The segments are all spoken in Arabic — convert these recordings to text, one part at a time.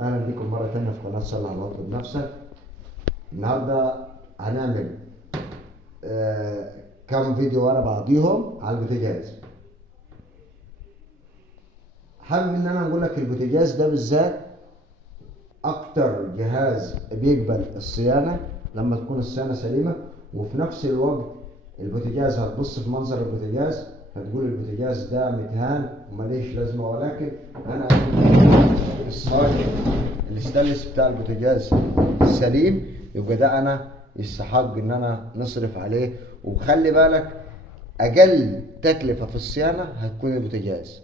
اهلا بكم مره تانية في قناه صلح الله واطلب نفسك. النهارده هنعمل كام فيديو ورا بعضيهم على البوتاجاز. حابب ان انا اقول لك البوتاجاز ده بالذات اكتر جهاز بيقبل الصيانه لما تكون الصيانه سليمه، وفي نفس الوقت البوتاجاز هتبص في منظر البوتاجاز هتقول البوتاجاز ده متهان ومليش لازمه، ولكن انا الصاج الاستانلس بتاع البوتاجاز سليم، يبقى ده انا يستحق ان انا نصرف عليه. وخلي بالك اقل تكلفه في الصيانه هتكون البوتاجاز،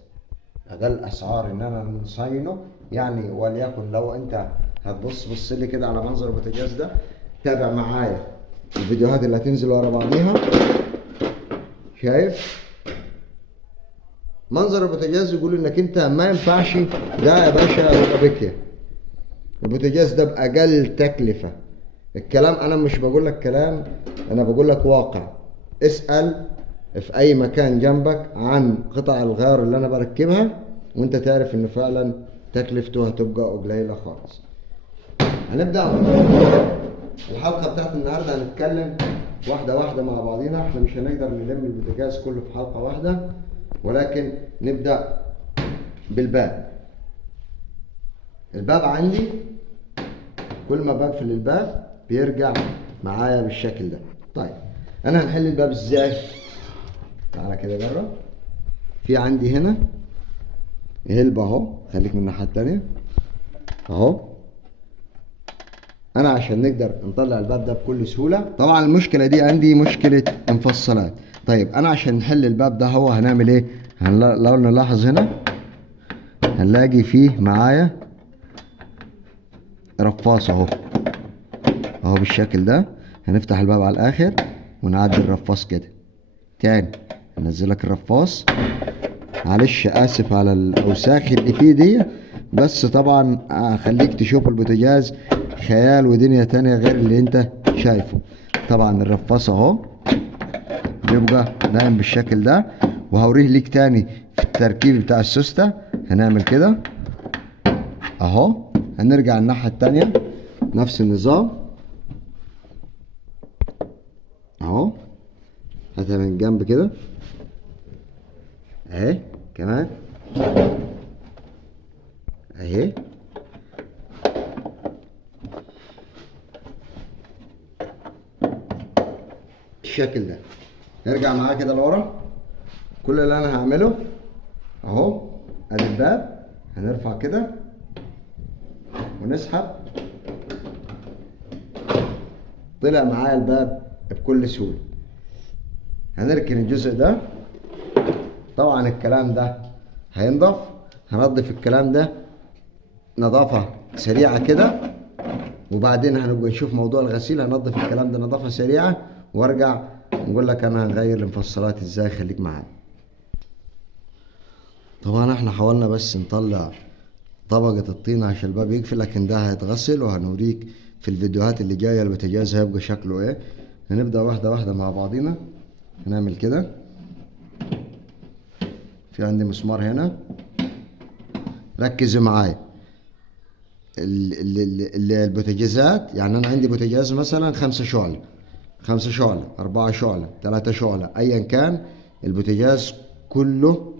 اقل اسعار ان انا نصينه. يعني وليكن لو انت هتبص لي كده على منظر البوتاجاز ده، تابع معايا الفيديوهات اللي هتنزل ورا بعضيها. شايف منظر البوتاجاز يقول انك انت ما ينفعش ده يا باشا بكيا. البوتاجاز ده باقل تكلفه. الكلام انا مش بقول لك كلام، انا بقول لك واقع. اسال في اي مكان جنبك عن قطع الغيار اللي انا بركبها وانت تعرف ان فعلا تكلفته هتبقى قليله خالص. هنبدا الحلقه بتاعت النهارده، هنتكلم واحده واحده مع بعضينا. احنا مش هنقدر نلم البوتاجاز كله في حلقه واحده، ولكن نبدا بالباب. الباب عندي كل ما بقفل الباب بيرجع معايا بالشكل ده. طيب انا هنحل الباب ازاي؟ تعالى كده جرب. في عندي هنا هلبة اهو، خليك من الناحيه التانيه اهو. انا عشان نقدر نطلع الباب ده بكل سهوله، طبعا المشكله دي عندي مشكله مفصلات. طيب انا عشان نحل الباب ده هو هنعمل ايه؟ لو نلاحظ هنا هنلاقي فيه معايا رفاص اهو بالشكل ده. هنفتح الباب على الاخر ونعدي الرفاص كده تاني. هنزلك الرفاص. معلش اسف على الاوساخ اللي فيه دي، بس طبعا هخليك تشوف البوتاجاز خيال ودنيا تانية غير اللي انت شايفه. طبعا الرفاص اهو بيبقى نايم بالشكل ده، وهوريه ليك تاني في التركيب بتاع السوستة. هنعمل كده اهو. هنرجع الناحية التانية نفس النظام اهو. هاتها من جنب كده اهي كمان اهي. الشكل ده نرجع معاه كده لورا. كل اللي انا هعمله اهو، ادي الباب هنرفع كده ونسحب. طلع معايا الباب بكل سهوله. هنركن الجزء ده. طبعا الكلام ده هينضف. هنضف الكلام ده نظافه سريعه كده، وبعدين هنبقى نشوف موضوع الغسيل. هنضف الكلام ده نظافه سريعه وارجع نقول لك انا هنغير المفصلات ازاي. خليك معايا. طبعا احنا حاولنا بس نطلع طبقة الطينة عشان الباب يقفل، لكن ده هيتغسل وهنوريك في الفيديوهات اللي جاية البوتاجاز هيبقى شكله ايه. هنبدأ واحدة واحدة مع بعضينا. هنعمل كده. في عندي مسمار هنا، ركزوا معايا. البوتاجازات، يعني انا عندي بوتاجاز مثلا 5 شعلة 4 شعلة 3 شعلة ايا كان البوتاجاز كله.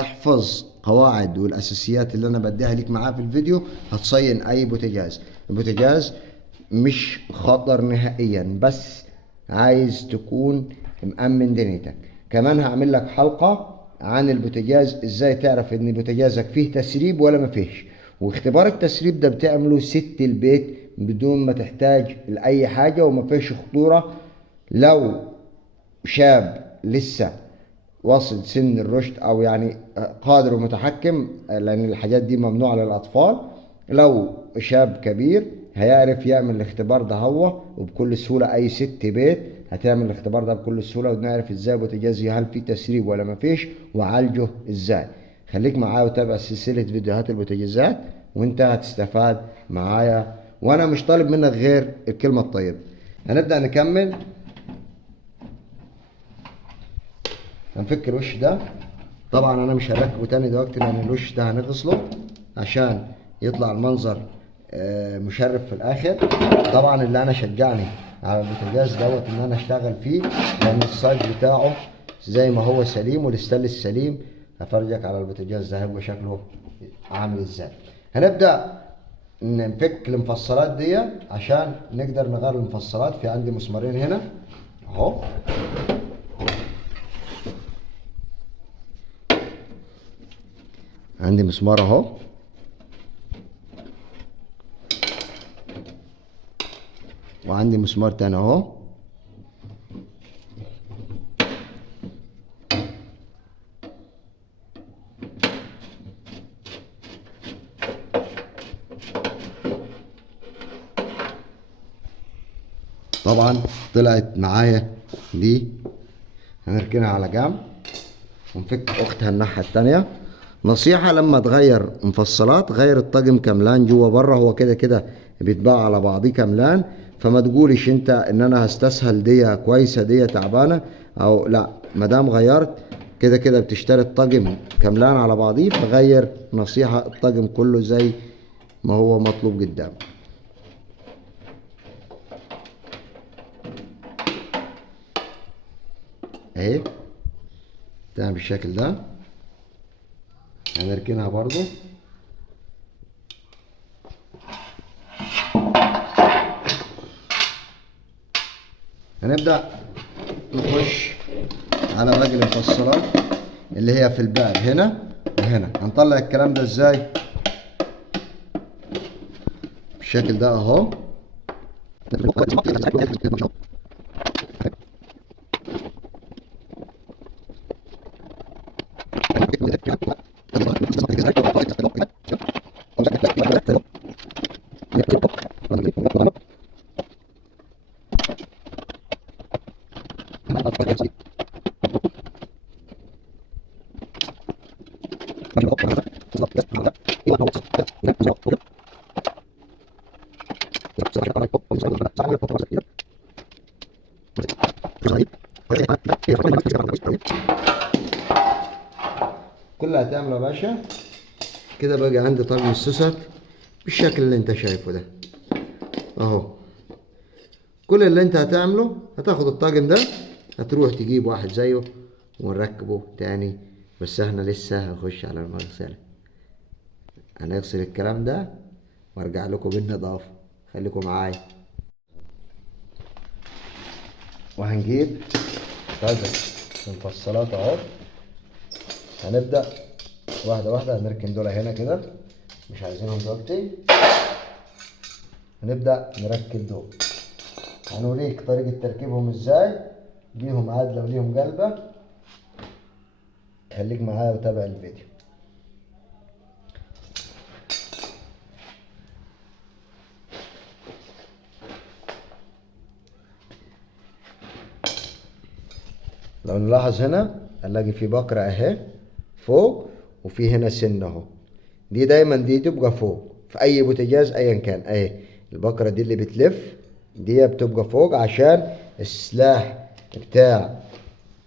احفظ قواعد والاساسيات اللي انا بديها ليك معاه في الفيديو هتصين اي بوتاجاز. البوتاجاز مش خطر نهائيا، بس عايز تكون مأمن دنيتك. كمان هعمل لك حلقة عن البوتاجاز ازاي تعرف ان بوتاجازك فيه تسريب ولا ما فيهش، واختبار التسريب ده بتعمله ست البيت بدون ما تحتاج لاي حاجة وما فيهش خطورة. لو شاب لسه واصل سن الرشد او يعني قادر ومتحكم، لان الحاجات دي ممنوعة للاطفال. لو شاب كبير هيعرف يعمل الاختبار ده هو وبكل سهولة. اي ست بيت هتعمل الاختبار ده بكل سهولة، ونعرف ازاي بوتاجازي هل فيه تسريب ولا مفيش وعالجه ازاي. خليك معايا وتابع سلسلة فيديوهات البوتاجازات وانت هتستفاد معايا، وانا مش طالب منك غير الكلمة الطيبة. هنبدأ نكمل. هنفك الوش ده. طبعا انا مش هركبه تاني دلوقتي لان الوش ده هنغسله عشان يطلع المنظر مشرف في الاخر. طبعا اللي انا شجعني على البوتاجاز دوت ان انا اشتغل فيه لان الصاج بتاعه زي ما هو سليم والستانلس سليم. هفرجك على البوتاجاز ده هيبقى شكله عامل ازاي. هنبدأ نفك المفصلات دي عشان نقدر نغير المفصلات. في عندي مسمارين هنا اهو، عندي مسمار اهو، وعندي مسمار تاني اهو. طبعا طلعت معايا دي، هنركنها على جنب ونفك اختها الناحية التانية. نصيحة لما تغير مفصلات غير الطاقم كاملان جوه بره، هو كده كده بيتباع على بعضيه كاملان. فما تقولش انت ان انا هستسهل دي كويسة دي تعبانة او لا، مادام غيرت كده كده بتشتري الطاقم كاملان على بعضيه. فغير، نصيحة، الطاقم كله زي ما هو مطلوب قدام اهي. تعمل بالشكل ده. هنركنها برضو. هنبدأ نخش على باقي المفصلات اللي هي في الباب هنا وهنا. هنطلع الكلام ده ازاي؟ بالشكل ده اهو. كل اللي هتعمله يا باشا كده بقى عندي طقم السوست بالشكل اللي انت شايفه ده اهو. كل اللي انت هتعمله هتاخد الطاقم ده هتروح تجيب واحد زيه ونركبه تاني. بس احنا لسه هنخش على المغسلة، هنغسل الكلام ده وارجع لكم بالنظافة. خليكم معايا. وهنجيب كذا المفصلات اهو. هنبدأ واحدة واحدة. هنركن دول هنا كده، مش عايزينهم دلوقتي. هنبدأ نركب دول. هنوريك طريقة تركيبهم ازاي، ليهم عدلة وليهم قلبة. خليك معايا وتابع الفيديو. لو نلاحظ هنا هنلاقي في بكرة اهي فوق، وفي هنا سن اهو. دي دايما دي تبقى فوق في اي بوتاجاز ايا كان اهي. البكرة دي اللي بتلف دي بتبقى فوق عشان السلاح بتاع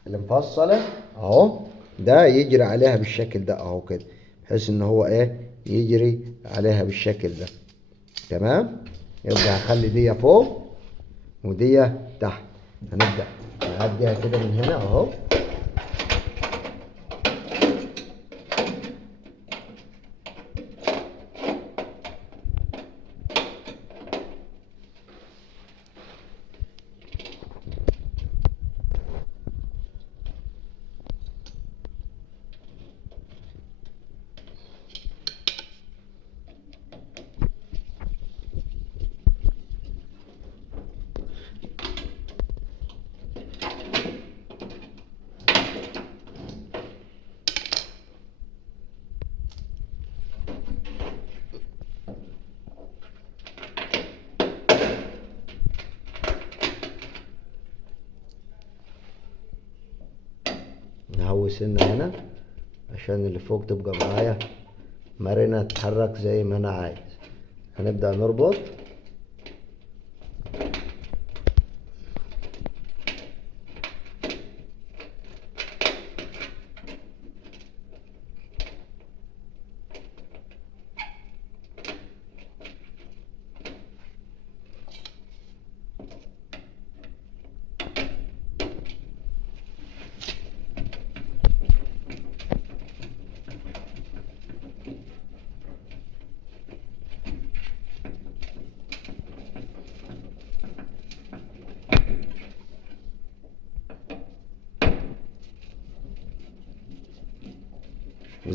المفصلة اهو ده يجري عليها بالشكل ده اهو كده، بحيث ان هو ايه يجري عليها بالشكل ده. تمام. يبقى هخلي دي فوق ودي تحت. هنبدأ نعديها كده من هنا اهو. نهوي سنة هنا عشان اللي فوق تبقى معايا مرنة تتحرك زي ما انا عايز. هنبدأ نربط.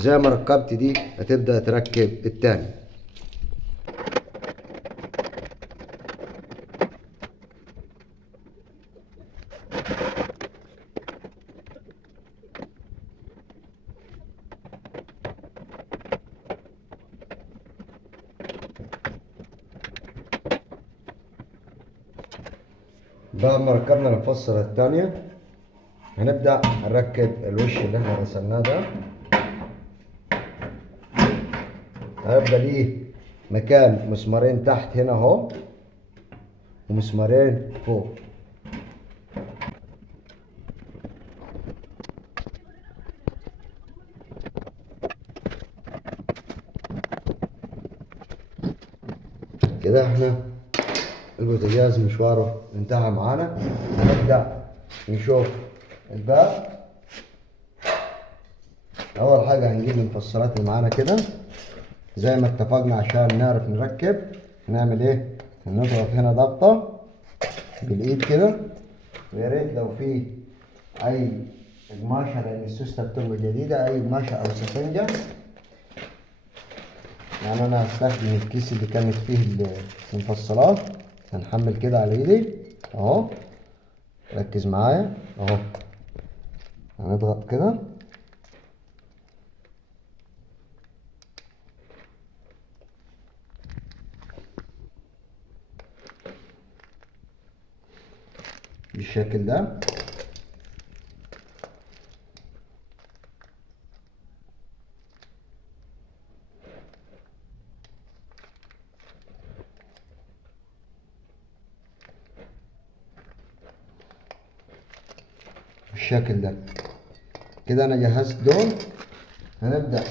زي ما ركبت دي هتبدأ تركب التاني. بعد ما ركبنا المفصلة التانية هنبدأ نركب الوش اللي احنا رسمناه ده. هيبقى ليه مكان مسمارين تحت هنا اهو ومسمارين فوق. كده احنا البوتاجاز مشواره انتهى معانا. هنبدأ نشوف الباب. اول حاجة هنجيب المفصلات اللي معانا كده زي ما اتفقنا عشان نعرف نركب. هنعمل ايه؟ هنضغط هنا ضغطة بالايد كده، ويا ريت لو في اي قماشة لان السوستة بتبقى جديدة، اي قماشة او سفنجة. يعني انا هستخدم الكيس اللي كانت فيه المفصلات. هنحمل كده على ايدي اهو، ركز معايا اهو. هنضغط كده بالشكل ده. بالشكل ده كده انا جهزت دول. هنبدأ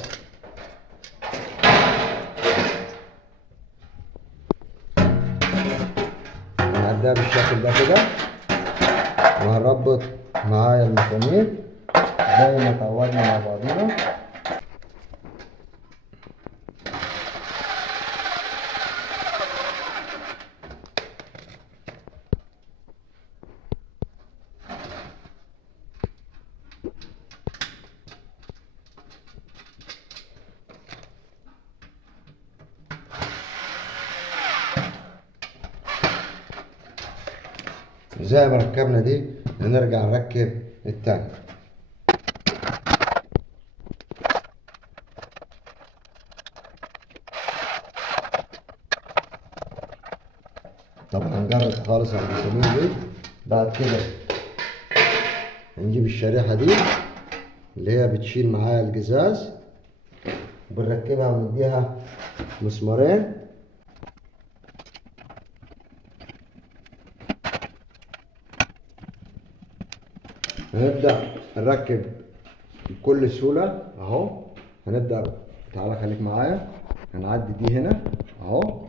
نعدها بالشكل ده كده، وهنربط معايا المسامير زي ما اتعودنا مع بعضينا. زي ما ركبنا دي هنرجع نركب التاني. طبعا هنجرب خالص على المسامير دي. بعد كده هنجيب الشريحة دي اللي هي بتشيل معايا القزاز، وبنركبها ونديها مسمارين. هنبدأ نركب بكل سهولة اهو. هنبدأ، تعالى خليك معايا. هنعدي دي هنا اهو،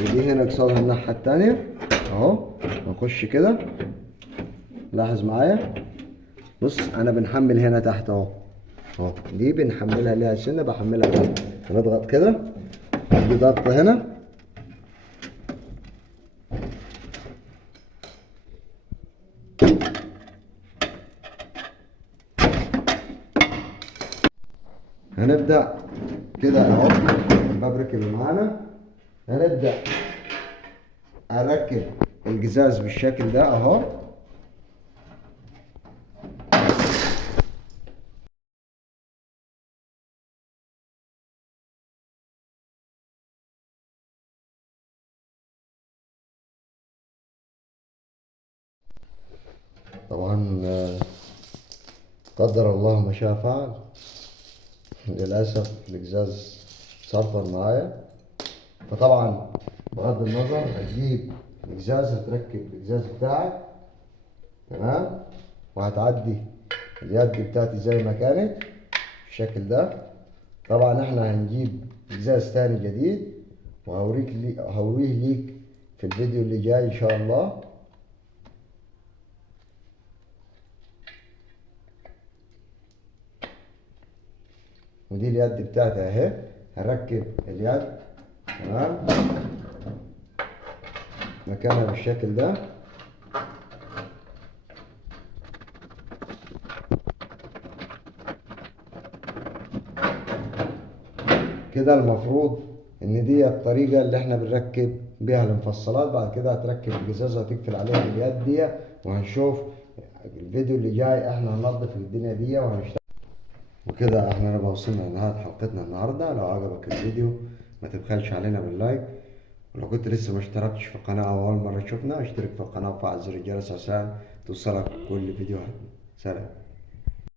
ودي هنا قصادها الناحية التانية اهو. هنخش كده، لاحظ معايا. بص انا بنحمل هنا تحت اهو اهو. دي بنحملها ليها سنة، بحملها تحت. هنضغط كده، دي ضغطة هنا. هنبدأ كده اهو، الباب ركب معانا. هنبدأ اركب القزاز بالشكل ده اهو. طبعا قدر الله ما شاء فعل. للأسف القزاز صرفر معايا. فطبعا بغض النظر هتجيب القزاز، هتركب القزاز بتاعك تمام، وهتعدي اليد بتاعتي زي ما كانت بالشكل ده. طبعا احنا هنجيب قزاز تاني جديد وهوريه ليك في الفيديو اللي جاي ان شاء الله. ودي اليد بتاعتي اهي. هنركب اليد تمام مكانها بالشكل ده. كده المفروض ان دي الطريقة اللي احنا بنركب بيها المفصلات. بعد كده هتركب الجزازة وتقفل عليها باليد دي، وهنشوف الفيديو اللي جاي احنا هننظف الدنيا دي وهنشتغل. وكده احنا نبقى وصلنا لنهاية حلقتنا النهاردة. لو عجبك الفيديو ما تبخلش علينا باللايك، ولو كنت لسه ما اشتركتش في القناة او اول مرة تشوفنا اشترك في القناة وفعل زر الجرس عشان توصلك كل فيديوهاتنا. سلام.